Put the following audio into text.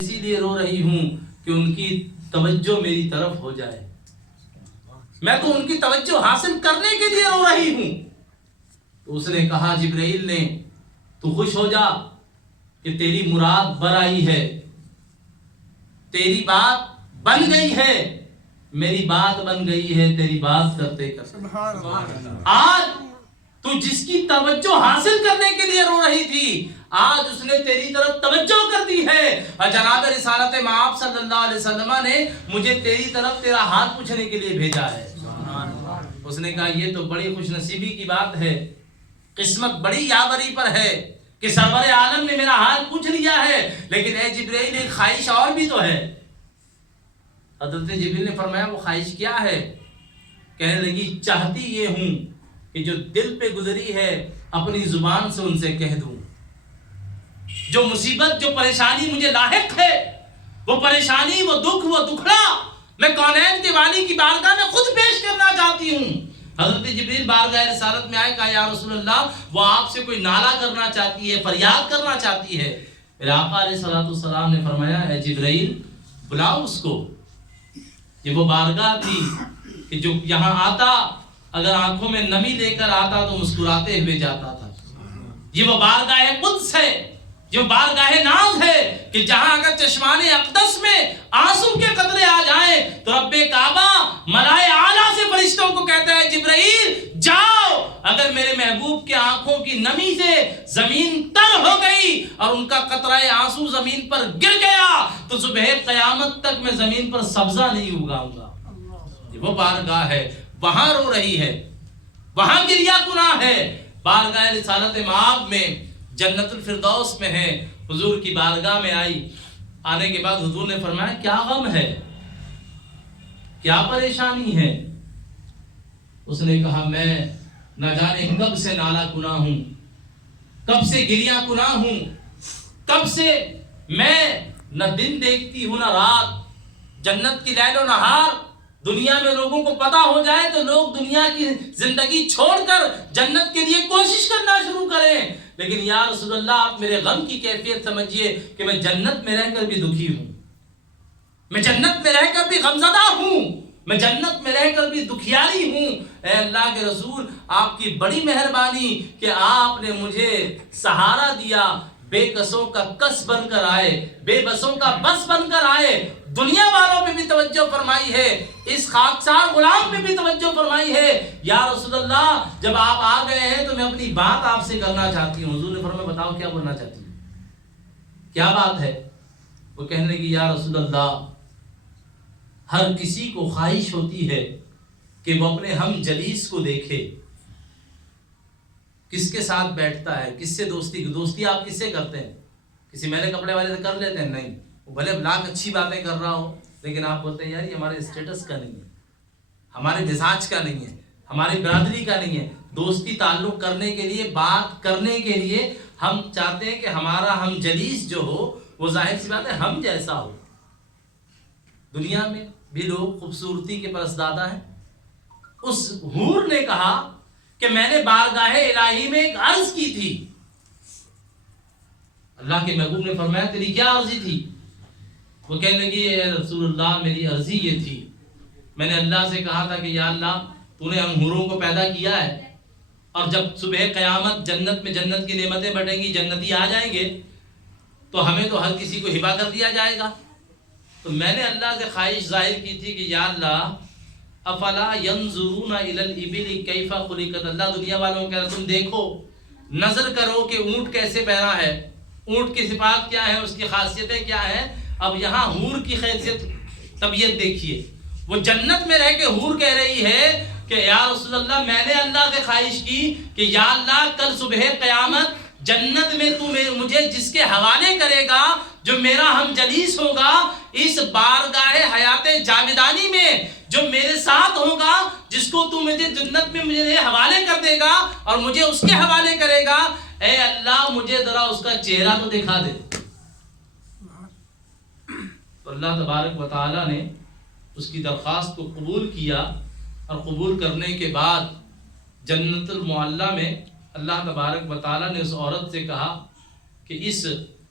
اسی لیے رو رہی ہوں کہ ان کی توجہ میری طرف ہو جائے، میں تو ان کی توجہ حاصل کرنے کے لیے رو رہی ہوں۔ تو اس نے کہا جبرائیل نے تو خوش ہو جا کہ تیری مراد بر آئی ہے، تیری بات بن گئی ہے، میری بات بن گئی ہے تیری بات کرتے کرتے۔ آج تو جس کی توجہ حاصل کرنے کے لیے رو رہی تھی، آج اس نے تیری طرف توجہ کر دی ہے، اور جناب رسالت مآب صلی اللہ علیہ وسلم نے مجھے تیری طرف تیرا حال پوچھنے کے لیے بھیجا ہے۔ اس نے کہا یہ تو بڑی خوش نصیبی کی بات ہے، قسمت بڑی یاوری پر ہے کہ سرور عالم نے میرا حال پوچھ لیا ہے، لیکن اے جبرائیل ایک خواہش اور بھی تو ہے۔ حضرت جبرائیل نے فرمایا وہ خواہش کیا ہے؟ کہنے لگی چاہتی یہ ہوں کہ جو دل پہ گزری ہے اپنی زبان سے ان سے کہہ دوں، جو مصیبت جو پریشانی مجھے لاحق ہے، وہ پریشانی وہ دکھ وہ دکھڑا میں کونین کے والی کی بارگاہ میں خود پیش کرنا چاہتی ہوں۔ حضرت جبریل بارگاہ رسالت میں آئے، کہا یا رسول اللہ وہ آپ سے کوئی نالہ کرنا چاہتی ہے، فریاد کرنا چاہتی ہے۔ میرے آقا علیہ السلام نے فرمایا اے جبرائیل بلاؤ اس کو۔ یہ وہ بارگاہ تھی کہ جو یہاں آتا اگر آنکھوں میں نمی لے کر آتا تو مسکراتے ہوئے جاتا تھا۔ یہ وہ بارگاہ قدس ہے، جو بارگاہ ناز ہے کہ جہاں اگر چشمان اقدس میں آنسو کے قطرے آ جائیں تو رب کعبہ ملائے اعلیٰ سے فرشتوں کو کہتا ہے جبرائیل جاؤ، اگر میرے محبوب کے آنکھوں کی نمی سے زمین تر ہو گئی اور ان کا قطرہ آنسو زمین پر گر گیا تو صبح قیامت تک میں زمین پر سبزہ نہیں اگاؤں گا۔ یہ وہ بارگاہ ہے، وہاں رو رہی ہے، وہاں گریہ کناں ہے، بارگاہ رسالت مآب میں جنت الفردوس میں ہے۔ حضور کی بارگاہ میں آئی، آنے کے بعد حضور نے فرمایا کیا غم ہے، کیا پریشانی ہے؟ اس نے کہا میں نہ جانے کب سے نالہ کناں ہوں، کب سے گریہ کناں ہوں، کب سے میں نہ دن دیکھتی ہوں نہ رات، جنت کی لیل و نہار دنیا میں لوگوں کو پتا ہو جائے تو لوگ دنیا کی زندگی چھوڑ کر جنت کے لیے کوشش کرنا شروع کریں، لیکن یا رسول اللہ آپ میرے غم کی کیفیت سمجھیے کہ میں جنت میں رہ کر بھی دکھی ہوں، میں جنت میں رہ کر بھی غمزدہ ہوں، میں جنت میں رہ کر بھی دکھیاری ہوں۔ اے اللہ کے رسول آپ کی بڑی مہربانی کہ آپ نے مجھے سہارا دیا، بے کسوں کا کس بن کر آئے، بے بسوں کا بس بن کر آئے، دنیا والوں پہ بھی توجہ فرمائی ہے، اس خاکسار غلام پہ بھی توجہ فرمائی ہے۔ یا رسول اللہ جب آپ آ گئے ہیں تو میں اپنی بات آپ سے کرنا چاہتی ہوں۔ حضور نے فرمایا بتاؤ کیا بولنا چاہتی ہوں، کیا بات ہے؟ وہ کہنے لگی یا رسول اللہ ہر کسی کو خواہش ہوتی ہے کہ وہ اپنے ہم جلیس کو دیکھے، کس کے ساتھ بیٹھتا ہے، کس سے دوستی آپ کس سے کرتے ہیں؟ کسی میلے کپڑے والے سے کر لیتے ہیں؟ نہیں، وہ بھلے لاکھ اچھی باتیں کر رہا ہو لیکن آپ بولتے ہیں یار یہ ہمارے اسٹیٹس کا نہیں ہے، ہمارے مزاج کا نہیں ہے، ہماری برادری کا نہیں ہے۔ دوستی تعلق کرنے کے لیے، بات کرنے کے لیے ہم چاہتے ہیں کہ ہمارا ہم جلیس جو ہو وہ ظاہر سی بات ہے ہم جیسا ہو۔ دنیا میں بھی لوگ خوبصورتی کے پرستادہ ہیں۔ اس حور نے کہا کہ میں نے بارگاہ الہی میں ایک عرض کی تھی، اللہ کے محبوب نے فرمایا تیری کیا عرضی تھی؟ وہ کہنے لگی اے رسول اللہ میری عرضی یہ تھی، میں نے اللہ سے کہا تھا کہ یا اللہ تو نے ہم حوروں کو پیدا کیا ہے اور جب صبح قیامت جنت میں جنت کی نعمتیں بٹیں گی، جنتی آ جائیں گے تو ہمیں تو ہر کسی کو ہبا کر دیا جائے گا۔ تو میں نے اللہ سے خواہش ظاہر کی تھی کہ یا اللہ افلا ینظرون الی الابل کیف خلقت، اللہ دنیا والوں کو کہہ رہا تم دیکھو، نظر کرو کہ اونٹ کیسے پیدا ہے، اونٹ کی صفات کیا ہے، اس کی خاصیتیں کیا ہیں۔ اب یہاں حور کی خیریت طبیعت دیکھیے، وہ جنت میں رہ کے حور کہہ رہی ہے کہ یا رسول اللہ میں نے اللہ سے خواہش کی کہ یا اللہ کل صبح قیامت جنت میں تو مجھے جس کے حوالے کرے گا، جو میرا ہم جلیس ہوگا، اس بارگاہ حیات جاودانی میں جو میرے ساتھ ہوگا، جس کو تو مجھے جنت میں مجھے حوالے کر دے گا اور مجھے اس کے حوالے کرے گا، اے اللہ مجھے ذرا اس کا چہرہ تو دکھا دے۔ تو اللہ تبارک و تعالی نے اس کی درخواست کو قبول کیا، اور قبول کرنے کے بعد جنت المعلی میں اللہ تبارک و تعالی نے اس عورت سے کہا کہ اس